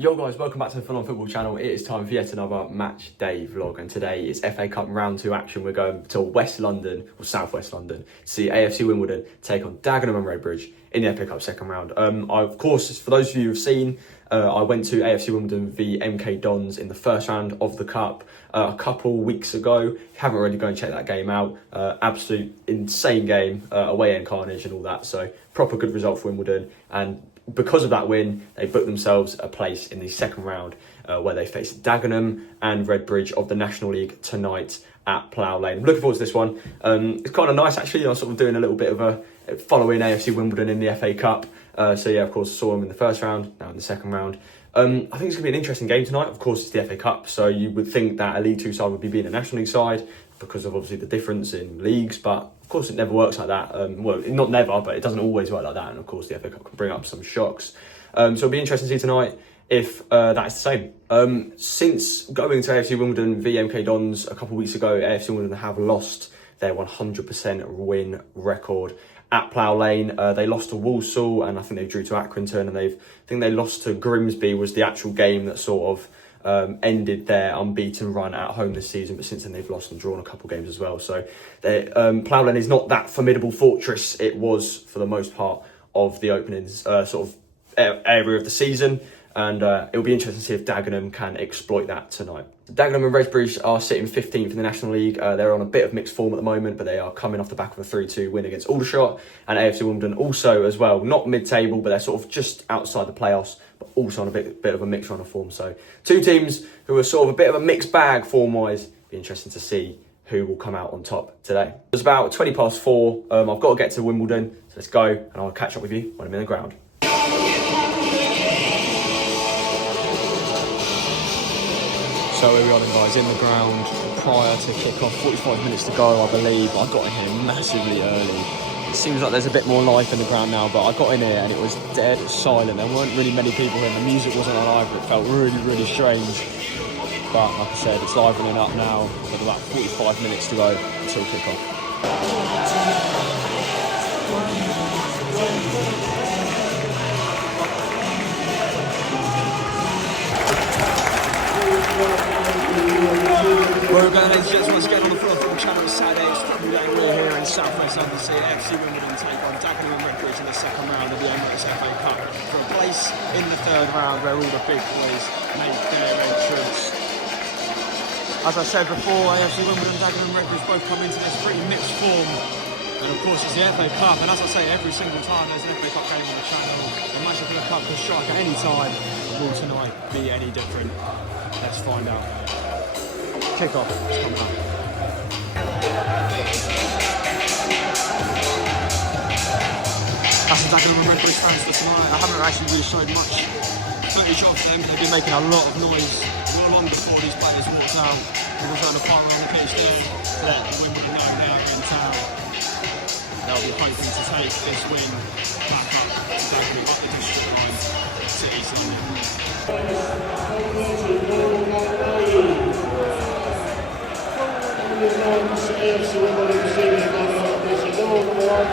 Yo guys, welcome back to the Full On Football channel. It is time for yet another match day vlog, and today is FA Cup round 2 action. We're going to West London, or South West London, to see AFC Wimbledon take on Dagenham and Redbridge in the FA Cup second round. Of course, for those of you who've seen, I went to AFC Wimbledon v MK-Dons in the first round of the Cup a couple weeks ago. If you haven't already, go and check that game out. Absolute insane game, away end carnage and all that, so proper good result for Wimbledon, and because of that win, they booked themselves a place in the second round where they face Dagenham and Redbridge of the National League tonight at Plough Lane. I'm looking forward to this one. It's kind of nice actually. I'm sort of doing a little bit of a following AFC Wimbledon in the FA Cup. So yeah, of course, saw them in the first round, now in the second round. I think it's going to be an interesting game tonight. Of course, it's the FA Cup, so you would think that a League 2 side would be beating a National League side because of obviously the difference in leagues, but of course it never works like that. Well, not never, but it doesn't always work like that, and of course the FA Cup can bring up some shocks. So it'll be interesting to see tonight if that's the same. Since going to AFC Wimbledon v MK-Dons a couple of weeks ago, AFC Wimbledon have lost their 100% win record at Plough Lane. They lost to Walsall, and I think they drew to Accrington, and I think they lost to Grimsby was the actual game that sort of ended their unbeaten run at home this season, but since then they've lost and drawn a couple games as well. So Plough Lane is not that formidable fortress it was for the most part of the openings sort of area of the season, and it'll be interesting to see if Dagenham can exploit that tonight. Dagenham and Redbridge are sitting 15th in the National League. They're on a bit of mixed form at the moment, but they are coming off the back of a 3-2 win against Aldershot, and AFC Wimbledon also as well, not mid-table, but they're sort of just outside the playoffs, but also on a bit of a mixed run of form. So two teams who are sort of a bit of a mixed bag form-wise. Be interesting to see who will come out on top today. It's about 4:20. I've got to get to Wimbledon, so let's go, and I'll catch up with you when I'm in the ground. So here we are then, guys, in the ground prior to kick-off. 45 minutes to go, I believe. I got in here massively early. It seems like there's a bit more life in the ground now, but I got in here and it was dead silent. There weren't really many people here. The music wasn't on either. It felt really, really strange. But like I said, it's livening up now with about 45 minutes to go until kick-off. We're going, ladies and gentlemen, once again on the Full On Football channel. It's Saturday, it's football day. We're here in South West London, see AFC Wimbledon take on Dagenham and Redbridge in the second round of the Emirates FA Cup for a place in the third round where all the big boys make their entrance. As I said before, AFC Wimbledon, Dagenham and Redbridge both come into this pretty mixed form. And of course it's the FA Cup, and as I say every single time there's an FA Cup game on the channel, the match for the Cup can strike at any time. Will tonight be any different? Let's find out. Kick-off is coming up. That's the Dagenham and Redbridge fans for tonight. I haven't actually really showed much footage of them. They've been making a lot of noise long before these players walked out. We've also had a pyro on the pitch there to let Wimbledon know they're in town. They'll be hoping to take this win back up to Dagenham, up the district line to East London. AFC Wimbledon series coming up. This is goal number 1.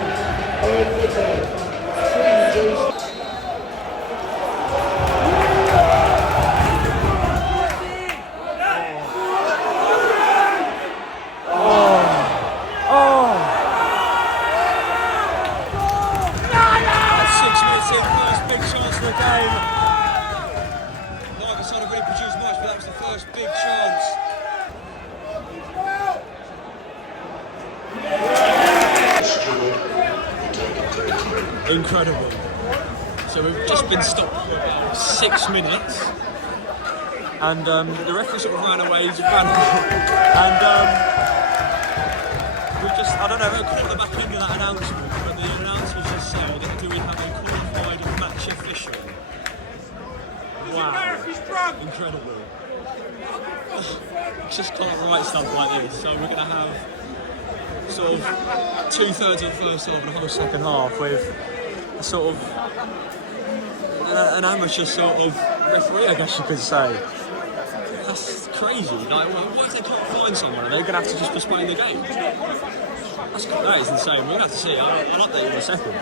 That's 6 minutes in, first big chance for the game. Like I said, I really produced much, but that was the first big chance. Incredible. So we've just been stopped for about 6 minutes, and the referee sort of ran away, and we just, I don't know, I caught the back end of that announcement, but the announcers just said, do we have a qualified match official? Wow, incredible. Just can't write stuff like this, so we're going to have sort of 2/3 of the first half and a whole second half with a sort of an amateur sort of referee, I guess you could say. That's crazy. Like, what if they can't find someone? Are they going to have to just postpone the game? That is insane. We're going to have to see. I'll update you in a second.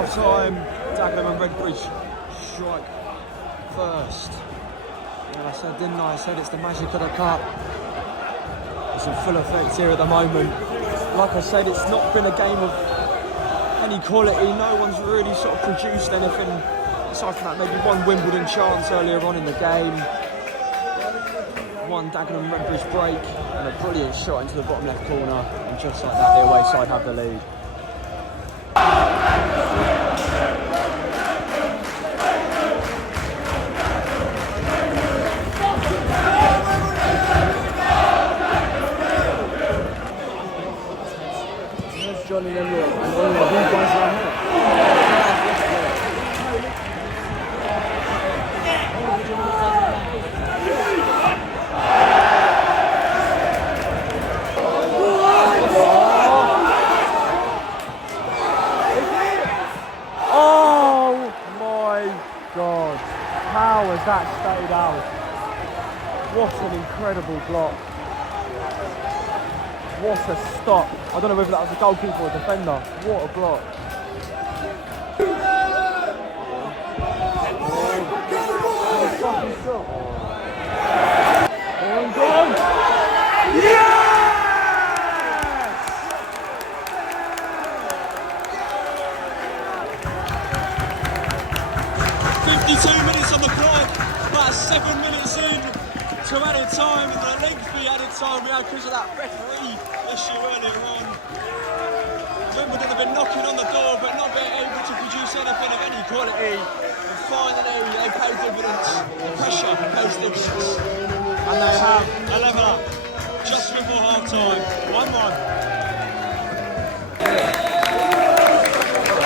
half time. Dagenham and Redbridge strike first. And I said, didn't I? I said it's the magic of the cup. It's in full effect here at the moment. Like I said, it's not been a game of any quality. No one's really sort of produced anything aside from that. Maybe one Wimbledon chance earlier on in the game. One Dagenham Redbridge break and a brilliant shot into the bottom left corner. And just like that, the away side have the lead. Johnny oh my God, how has that stayed out? What an incredible block. What a stop. I don't know whether that was a goalkeeper or a defender. What a block. Yes! 52 minutes on the clock. About 7 minutes in to added time, and the lengthy added time we had because of that referee issue earlier on. Wimbledon have been knocking on the door but not being able to produce anything of any quality. And finally they pay dividends. The pressure pays dividends. And they have a leveller just before half time. 1-1.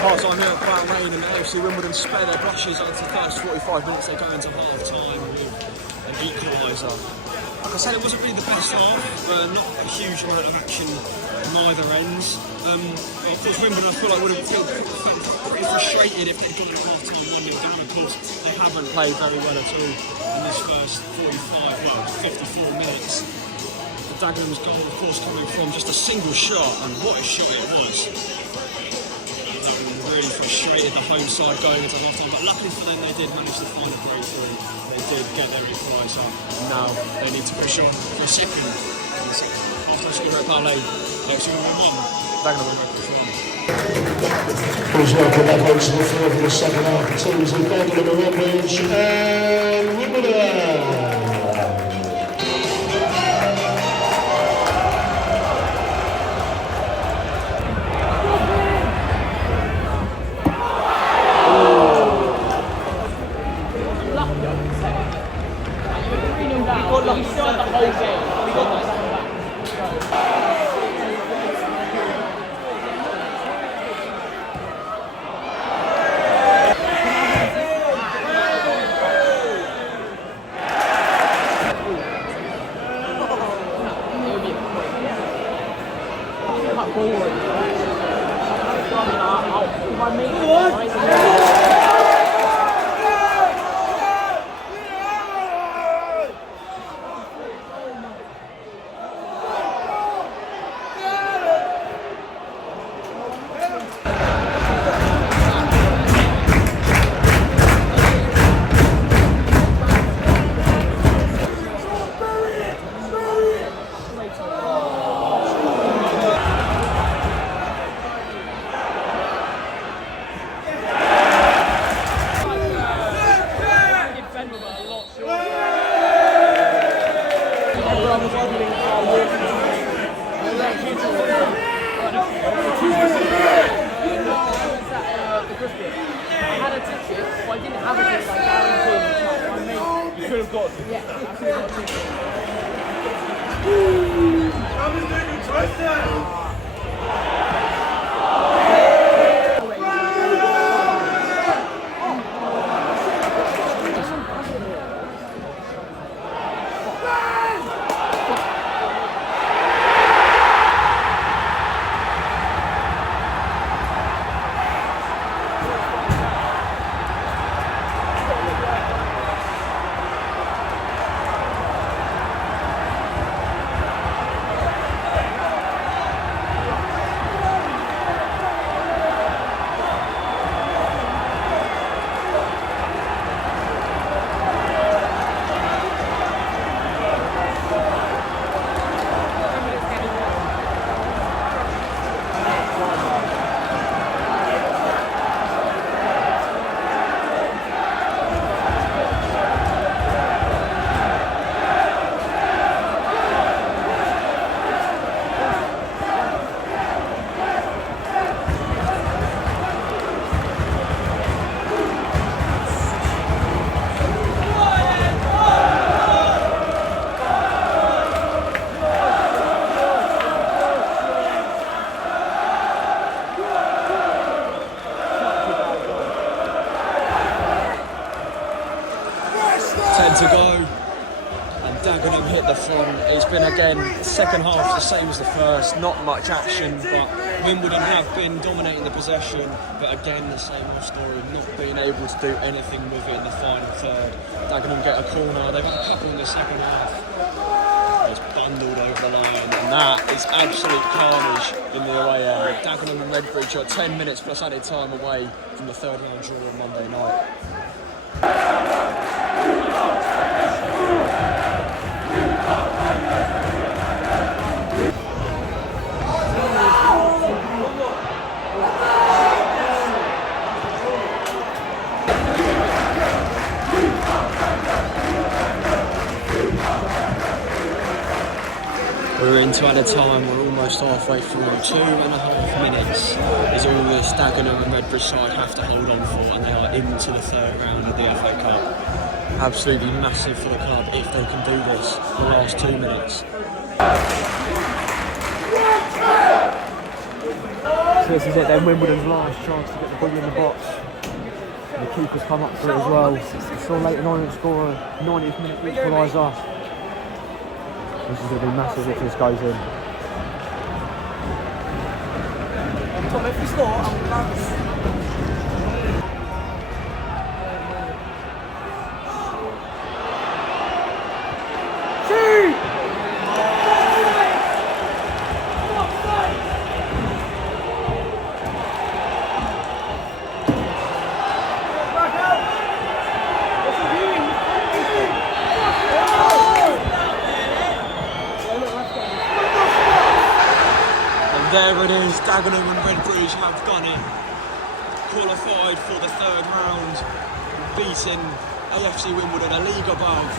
Half time here at Quiet Rain, and the AFC Wimbledon spare their brushes until the first 45 minutes. They go into half time with an equalizer. Like I said, it wasn't really the best half, but not a huge amount of action on either ends. Of course, Wimbledon, I feel like would have felt pretty frustrated if they'd gone at half time 1-0 down. Of course, they haven't played very well at all in this first 54 minutes. The Dagenham's goal, of course, coming from just a single shot, and what a shot it was. Really frustrated the home side going into half time, but luckily for them they did manage to find a breakthrough. They did get their equaliser, and now they need to push on for a second. After a cigarette parlay, AFC Wimbledon 1, Dagenham and Redbridge 1. Please welcome back onto the field for the second half. The teams of Dagenham and Redbridge and Wimbledon. Dagenham hit the front. It's been, again, second half the same as the first, not much action, but Wimbledon have been dominating the possession, but again, the same old story, not being able to do anything with it in the final third. Dagenham get a corner, they've had a couple in the second half. It's bundled over the line, and that is absolute carnage in the away area. Dagenham and Redbridge are 10 minutes plus added time away from the third round draw on Monday night. We're into added time, we're almost halfway through, 2.5 minutes is all this Dagenham and Redbridge side have to hold on for, and they are into the third round of the FA Cup. Absolutely massive for the club if they can do this in the last 2 minutes. So this is it then, Wimbledon's last chance to get the ball in the box. And the keeper's come up for it as well. I'm sure later on he'll score a 90th minute equalizer. This is going to be massive if this goes in. There it is, Dagenham and Redbridge have done it. Qualified for the third round, beating AFC Wimbledon, a league above.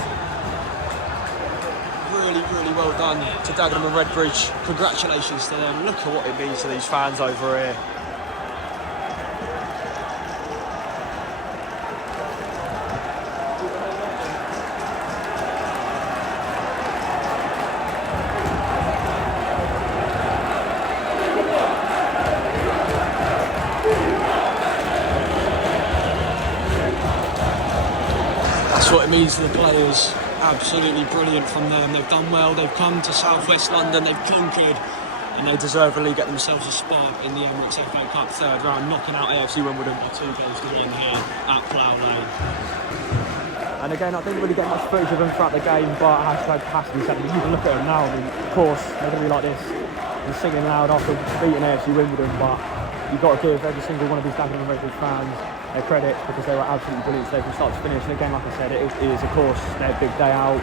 Really, really well done to Dagenham and Redbridge. Congratulations to them. Look at what it means to these fans over here. That's what it means to the players. Absolutely brilliant from them. They've done well. They've come to South West London. They've conquered, and they deservedly get themselves a spot in the Emirates FA Cup third round, knocking out AFC Wimbledon by 2 goals to 1 here at Plough Lane. And again, I didn't really get much footage of them throughout the game, but I have to be said, you can look at them now. I mean, of course, they're going to be like this. They're singing loud after beating AFC Wimbledon, but you've got to give every single one of these Dagenham and Redbridge fans their credit, because they were absolutely brilliant today from start to finish. And again, like I said, it is of course their big day out,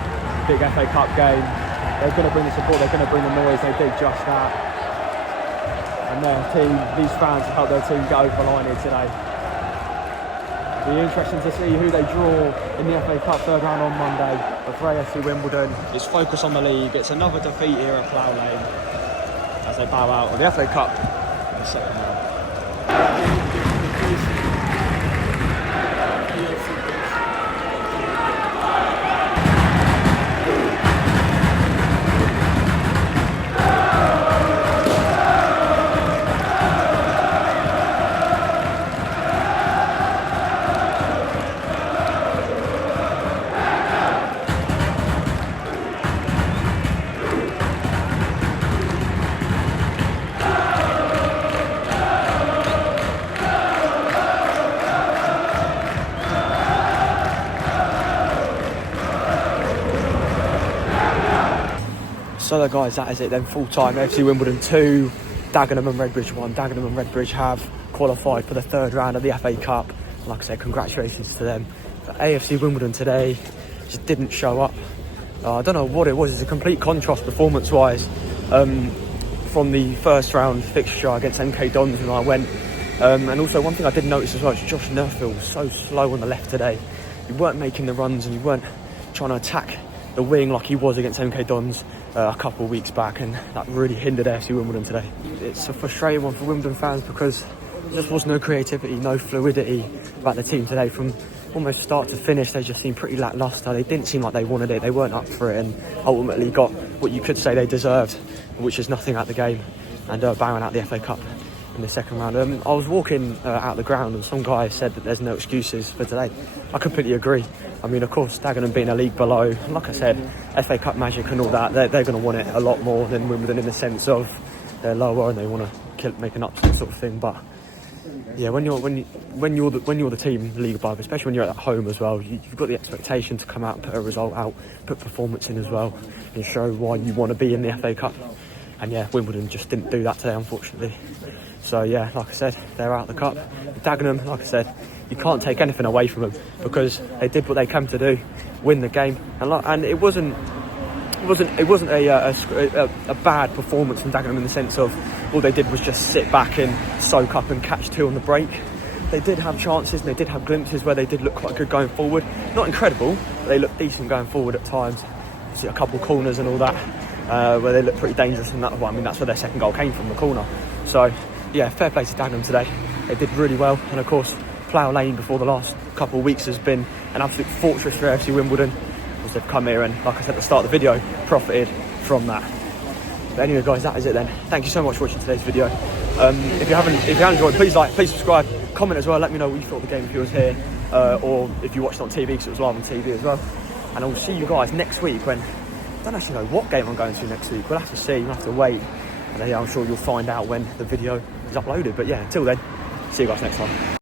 big FA Cup game. They're going to bring the support, they're going to bring the noise, they did just that. And their team, these fans have helped their team get over the line here today. It'll be interesting to see who they draw in the FA Cup third round on Monday. But for AFC Wimbledon, it's focus on the league. It's another defeat here at Plough Lane as they bow out of the FA Cup in the second round. So guys, that is it then, full time. AFC Wimbledon 2, Dagenham and Redbridge 1. Dagenham and Redbridge have qualified for the third round of the FA Cup. Like I said, congratulations to them. But AFC Wimbledon today just didn't show up. I don't know what it was. It's a complete contrast performance-wise from the first round fixture against MK Dons when I went. And also one thing I did notice as well is Josh Nerfield was so slow on the left today. You weren't making the runs and you weren't trying to attack the wing like he was against MK Dons a couple of weeks back, and that really hindered AFC Wimbledon today. It's a frustrating one for Wimbledon fans because there just was no creativity, no fluidity about the team today. From almost start to finish, they just seemed pretty lacklustre. They didn't seem like they wanted it, they weren't up for it, and ultimately got what you could say they deserved, which is nothing out the game and bowing out the FA Cup in the second round. I was walking out the ground and some guy said that there's no excuses for today. I completely agree. I mean, of course, Dagenham being a league below, like I said, FA Cup magic and all that, they're going to want it a lot more than Wimbledon in the sense of they're lower and they want to make an upset sort of thing. But yeah, when you're the team league above, especially when you're at home as well, you've got the expectation to come out and put a result out, put performance in as well, and show why you want to be in the FA Cup. And yeah, Wimbledon just didn't do that today, unfortunately. So yeah, like I said, they're out of the cup. Dagenham, like I said, you can't take anything away from them because they did what they came to do, win the game, and it wasn't a bad performance from Dagenham in the sense of all they did was just sit back and soak up and catch two on the break. They did have chances and they did have glimpses where they did look quite good going forward. Not incredible, but they looked decent going forward at times. You see a couple of corners and all that where they looked pretty dangerous, and that, well, I mean, that's where their second goal came from, the corner. So yeah, fair play to Dagenham today. They did really well, and of course Plough Lane before the last couple of weeks has been an absolute fortress for AFC Wimbledon, as they've come here and, like I said at the start of the video, profited from that. But anyway guys, that is it then. Thank you so much for watching today's video. If you haven't enjoyed, please like, please subscribe, comment as well, let me know what you thought of the game if you was here, or if you watched it on TV, because it was live on TV as well. And I'll see you guys next week when, I don't actually know what game I'm going to next week. We'll have to see, we'll have to wait. And yeah, I'm sure you'll find out when the video is uploaded. But yeah, until then, see you guys next time.